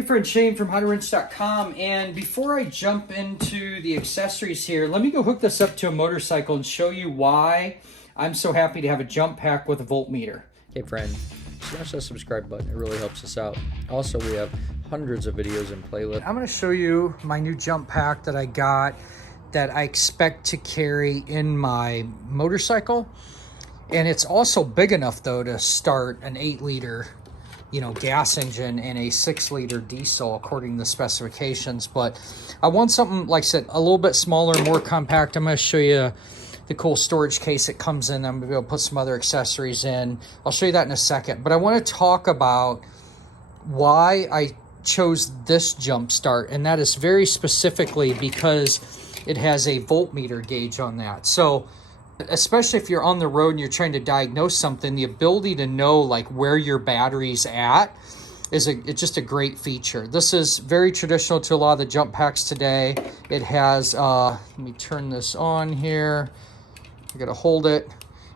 Hey friend, Shane from HowToWrench.com, and before I jump into the accessories here, let me go hook this up to a motorcycle and show you why I'm so happy to have a jump pack with a voltmeter. Hey friend, smash that subscribe button, it really helps us out. Also, we have hundreds of videos and playlists. I'm going to show you my new jump pack that I got that I expect to carry in my motorcycle, and it's also big enough though to start an 8-liter gas engine and a 6-liter diesel according to the specifications. But I want something, like I said, a little bit smaller, more compact. I'm going to show you the cool storage case it comes in. I'm going to be able to put some other accessories in. I'll show you that in a second. But I want to talk about why I chose this jump start, and that is very specifically because it has a voltmeter gauge on that. So especially if you're on the road and you're trying to diagnose something, the ability to know like where your battery's at is it's just a great feature. This is very traditional to a lot of the jump packs today. It has, let me turn this on here. I gotta hold it.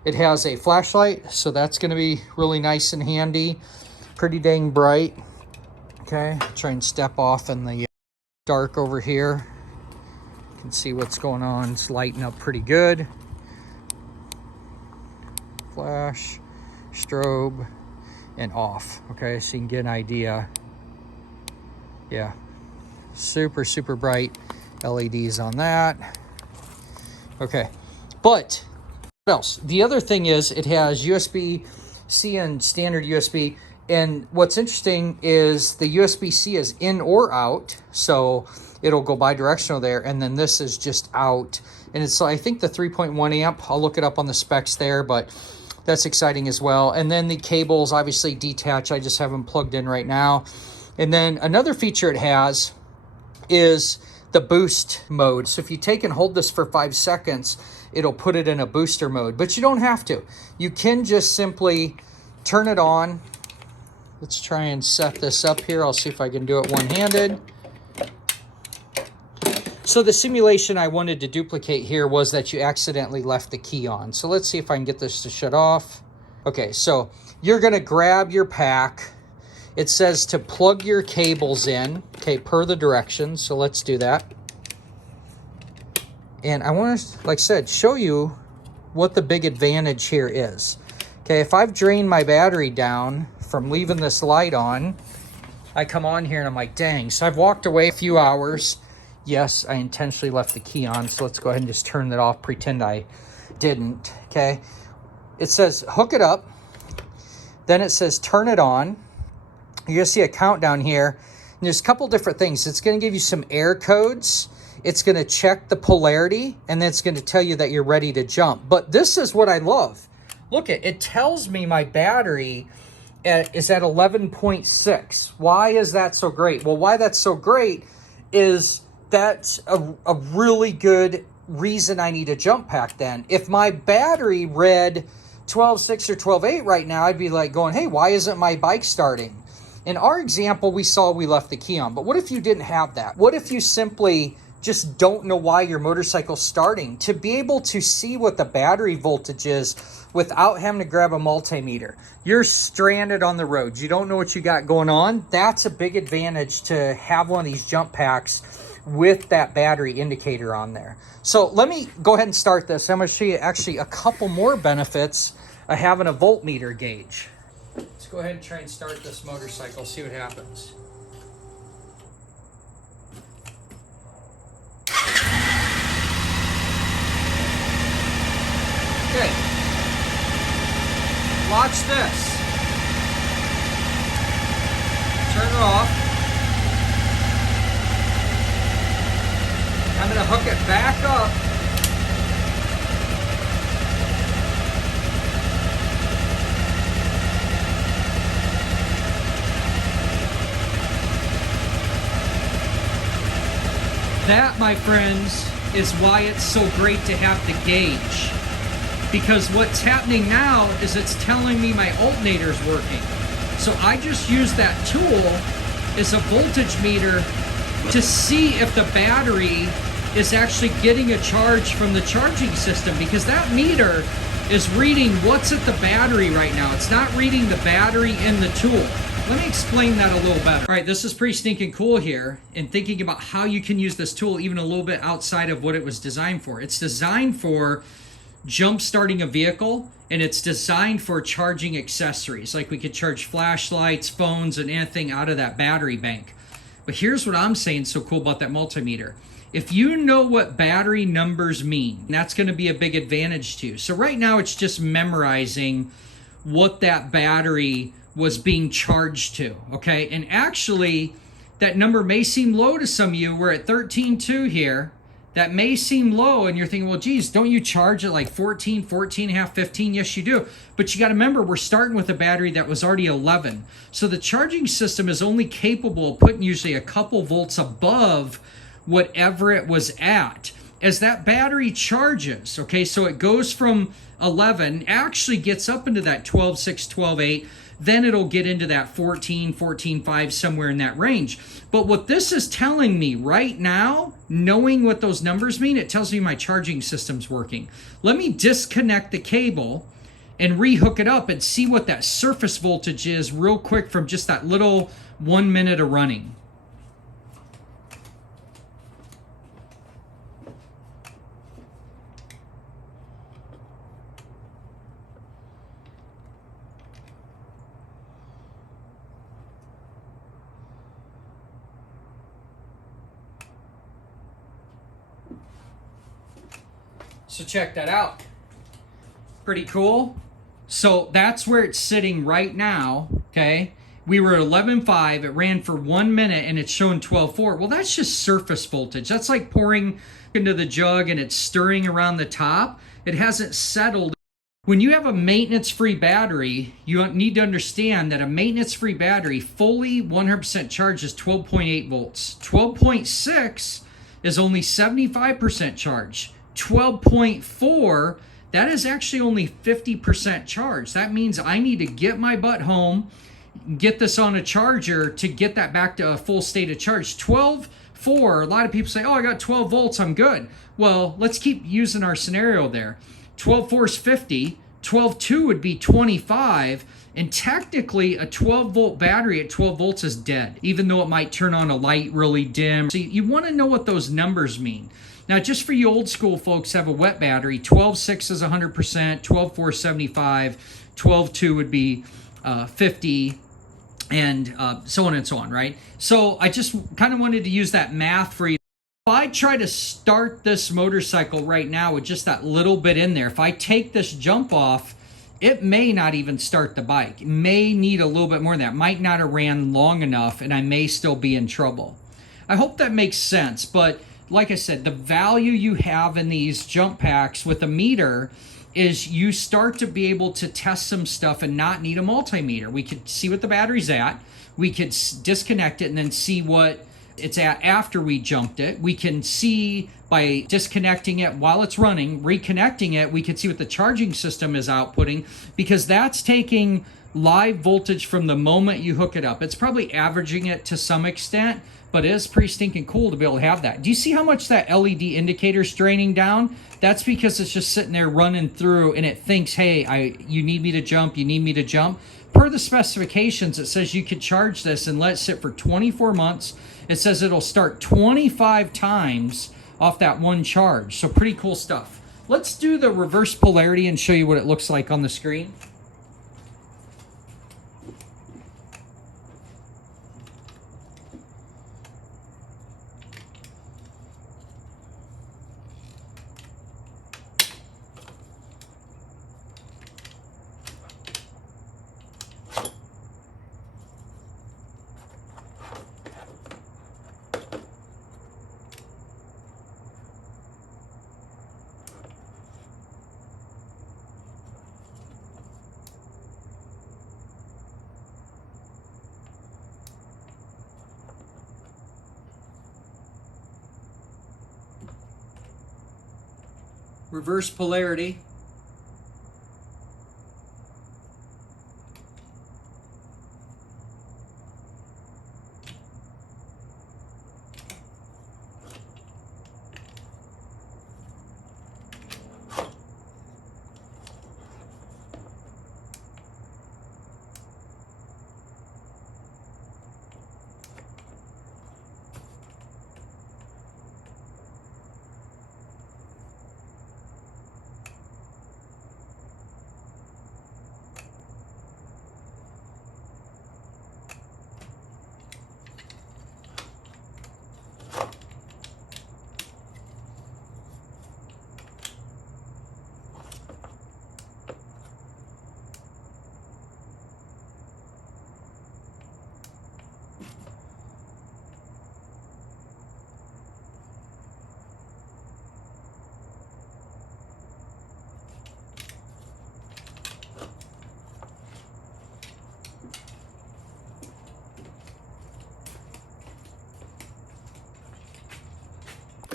It has a flashlight, so that's gonna be really nice and handy. Pretty dang bright. Okay, try and step off in the dark over here. You can see what's going on. It's lighting up pretty good. Flash, strobe, and off. Okay, so you can get an idea. Yeah, super bright LEDs on that. Okay, but what else? The other thing is it has USB-C and standard USB, and what's interesting is the USB-C is in or out, so it'll go bi-directional there, and then this is just out, and it's, I think, the 3.1 amp. I'll look it up on the specs there, but that's exciting as well. And then the cables obviously detach. I just have them plugged in right now. And then another feature it has is the boost mode. So if you take and hold this for 5 seconds, it'll put it in a booster mode, but you don't have to. You can just simply turn it on. Let's try and set this up here. I'll see if I can do it one-handed. So the simulation I wanted to duplicate here was that you accidentally left the key on. So let's see if I can get this to shut off. Okay, so you're gonna grab your pack. It says to plug your cables in, okay, per the directions. So let's do that. And I want to, like I said, show you what the big advantage here is. Okay, if I've drained my battery down from leaving this light on, I come on here and I'm like, dang, so I've walked away a few hours. Yes, I intentionally left the key on, so let's go ahead and just turn that off, pretend I didn't, okay? It says hook it up, then it says turn it on. You're gonna see a countdown here, and there's a couple different things. It's gonna give you some error codes, it's gonna check the polarity, and then it's gonna tell you that you're ready to jump. But this is what I love. Look, it tells me my battery is at 11.6. Why is that so great? Well, why that's so great is that's a really good reason I need a jump pack then. If my battery read 12.6 or 12.8 right now, I'd be like going, hey, why isn't my bike starting? In our example, we left the key on. But what if you didn't have that? What if you simply just don't know why your motorcycle's starting? To be able to see what the battery voltage is without having to grab a multimeter. You're stranded on the road. You don't know what you got going on. That's a big advantage to have one of these jump packs with that battery indicator on there. So let me go ahead and start this. I'm going to show you actually a couple more benefits of having a voltmeter gauge. Let's go ahead and try and start this motorcycle, see what happens. Okay, watch this. Turn it off. I'm going to hook it back up. That, my friends, is why it's so great to have the gauge. Because what's happening now is it's telling me my alternator's working. So I just use that tool as a voltage meter to see if the battery is actually getting a charge from the charging system, because that meter is reading what's at the battery right now. It's not reading the battery in the tool. Let me explain that a little better. All right, this is pretty stinking cool here, and thinking about how you can use this tool even a little bit outside of what it was designed for. It's designed for jump starting a vehicle, and it's designed for charging accessories. Like we could charge flashlights, phones, and anything out of that battery bank. But here's what I'm saying so cool about that multimeter. If you know what battery numbers mean, that's going to be a big advantage to you. So right now it's just memorizing what that battery was being charged to, okay? And actually, that number may seem low to some of you. We're at 13.2 here. That may seem low, and you're thinking, well, geez, don't you charge at like 14, 14 and a half, 15? Yes, you do. But you got to remember, we're starting with a battery that was already 11. So the charging system is only capable of putting usually a couple volts above whatever it was at. As that battery charges, okay, so it goes from 11, actually gets up into that 12.6, 12.8, then it'll get into that 14, 14.5, somewhere in that range. But what this is telling me right now, knowing what those numbers mean, it tells me my charging system's working. Let me disconnect the cable and rehook it up and see what that surface voltage is real quick from just that little 1 minute of running. So check that out. Pretty cool. So that's where it's sitting right now, okay? We were at 11.5, it ran for 1 minute and it's showing 12.4. Well, that's just surface voltage. That's like pouring into the jug and it's stirring around the top. It hasn't settled. When you have a maintenance-free battery, you need to understand that a maintenance-free battery fully 100% charged is 12.8 volts. 12.6 is only 75% charged. 12.4, that is actually only 50% charge. That means I need to get my butt home, get this on a charger to get that back to a full state of charge. 12.4, a lot of people say, oh, I got 12 volts, I'm good. Well, let's keep using our scenario there. 12.4 is 50, 12.2 would be 25, and technically a 12 volt battery at 12 volts is dead, even though it might turn on a light really dim. So you want to know what those numbers mean. Now, just for you old school folks, have a wet battery. 12.6 is 100%, 12.4 is 75, 12.2 would be 50, and so on and so on, right? So I just kind of wanted to use that math for you. If I try to start this motorcycle right now with just that little bit in there, if I take this jump off, it may not even start the bike. It may need a little bit more than that. Might not have ran long enough, and I may still be in trouble. I hope that makes sense, but like I said, the value you have in these jump packs with a meter is you start to be able to test some stuff and not need a multimeter. We could see what the battery's at. We could disconnect it and then see what it's at after we jumped it. We can see by disconnecting it while it's running, reconnecting it, we can see what the charging system is outputting, because that's taking live voltage from the moment you hook it up. It's probably averaging it to some extent, but it is pretty stinking cool to be able to have that. Do you see how much that LED indicator's draining down? That's because it's just sitting there running through and it thinks, hey, you need me to jump, you need me to jump. Per the specifications, it says you could charge this and let it sit for 24 months. It says it'll start 25 times off that one charge. So pretty cool stuff. Let's do the reverse polarity and show you what it looks like on the screen. Reverse polarity.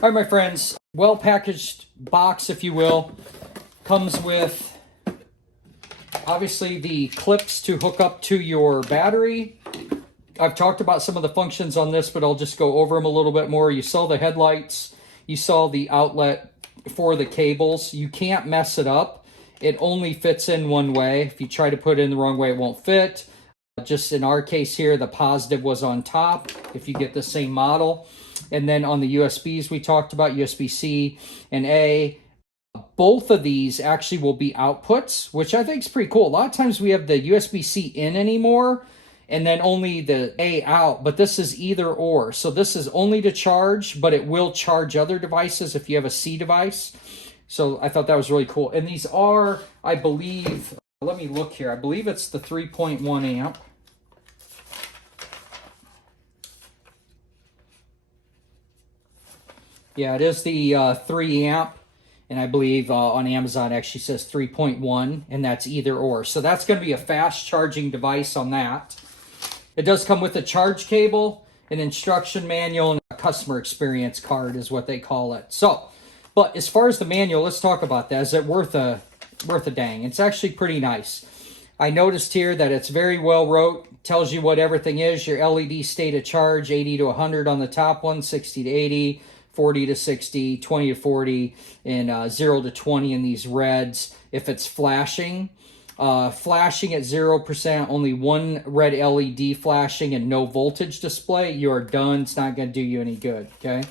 All right, my friends, well-packaged box, if you will, comes with obviously the clips to hook up to your battery. I've talked about some of the functions on this, but I'll just go over them a little bit more. You saw the headlights. You saw the outlet for the cables. You can't mess it up. It only fits in one way. If you try to put it in the wrong way, it won't fit. Just in our case here, the positive was on top, if you get the same model. And then on the USBs we talked about, USB-C and A, both of these actually will be outputs, which I think is pretty cool. A lot of times we have the USB-C in anymore, and then only the A out, but this is either or. So this is only to charge, but it will charge other devices if you have a C device. So I thought that was really cool. And these are, I believe, let me look here. I believe it's the 3.1 amp. Yeah, it is the 3 amp. And I believe on Amazon it actually says 3.1, and that's either or. So that's going to be a fast charging device on that. It does come with a charge cable, an instruction manual, and a customer experience card is what they call it. So, but as far as the manual, let's talk about that. Is it worth a dang? It's actually pretty nice. I noticed here that it's very well wrote. Tells you what everything is. Your LED state of charge, 80 to 100 on the top one, 60 to 80. 40 to 60, 20 to 40, and 0 to 20 in these reds. If it's flashing, flashing at 0%, only one red LED flashing and no voltage display, you're done. It's not going to do you any good, okay?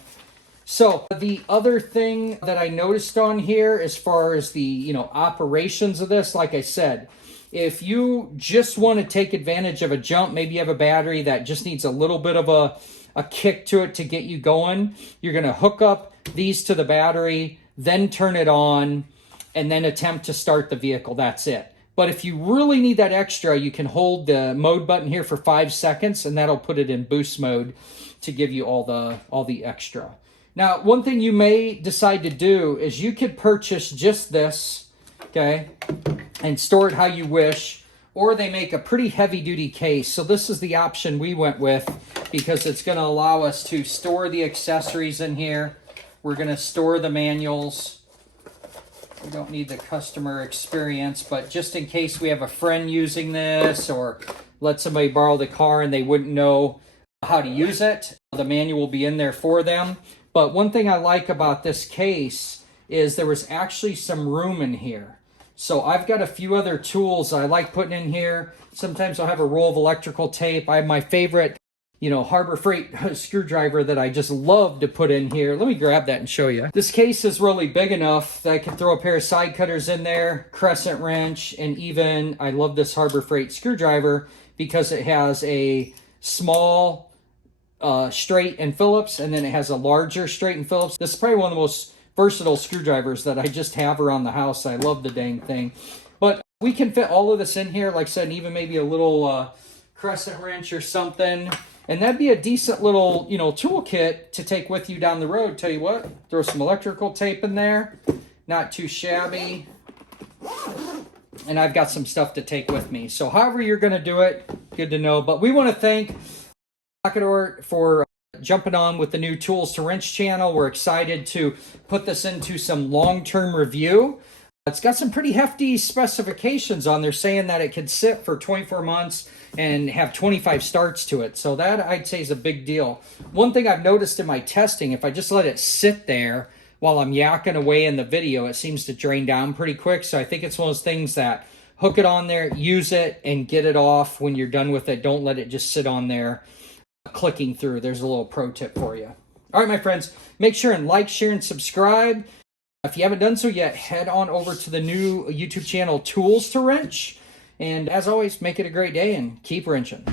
So the other thing that I noticed on here as far as the operations of this, like I said, if you just want to take advantage of a jump, maybe you have a battery that just needs a little bit of a kick to it to get you going, you're going to hook up these to the battery, then turn it on, and then attempt to start the vehicle. That's it. But if you really need that extra, you can hold the mode button here for 5 seconds, and that'll put it in boost mode to give you all the extra. Now, one thing you may decide to do is you could purchase just this, okay, and store it how you wish, or they make a pretty heavy-duty case. So this is the option we went with because it's going to allow us to store the accessories in here. We're going to store the manuals. We don't need the customer experience, but just in case we have a friend using this or let somebody borrow the car and they wouldn't know how to use it, the manual will be in there for them. But one thing I like about this case is there was actually some room in here. So I've got a few other tools I like putting in here. Sometimes I'll have a roll of electrical tape. I have my favorite, Harbor Freight screwdriver that I just love to put in here. Let me grab that and show you. This case is really big enough that I can throw a pair of side cutters in there, crescent wrench, and even, I love this Harbor Freight screwdriver because it has a small straight and Phillips, and then it has a larger straight and Phillips. This is probably one of the most versatile screwdrivers that I just have around the house. I love the dang thing. But we can fit all of this in here, like I said, and even maybe a little crescent wrench or something. And that'd be a decent little, toolkit to take with you down the road. Tell you what, throw some electrical tape in there. Not too shabby. And I've got some stuff to take with me. So however you're going to do it, good to know. But we want to thank Lokithor for jumping on with the new Tools to Wrench channel. We're excited to put this into some long-term review. It's got some pretty hefty specifications on there saying that it could sit for 24 months and have 25 starts to it. So that I'd say is a big deal. One thing I've noticed in my testing, if I just let it sit there while I'm yakking away in the video, it seems to drain down pretty quick. So I think it's one of those things that hook it on there, use it, and get it off when you're done with it. Don't let it just sit on there clicking through. There's a little pro tip for you. All right, my friends, make sure and like, share, and subscribe. If you haven't done so yet, head on over to the new YouTube channel, Tools to Wrench. And as always, make it a great day and keep wrenching.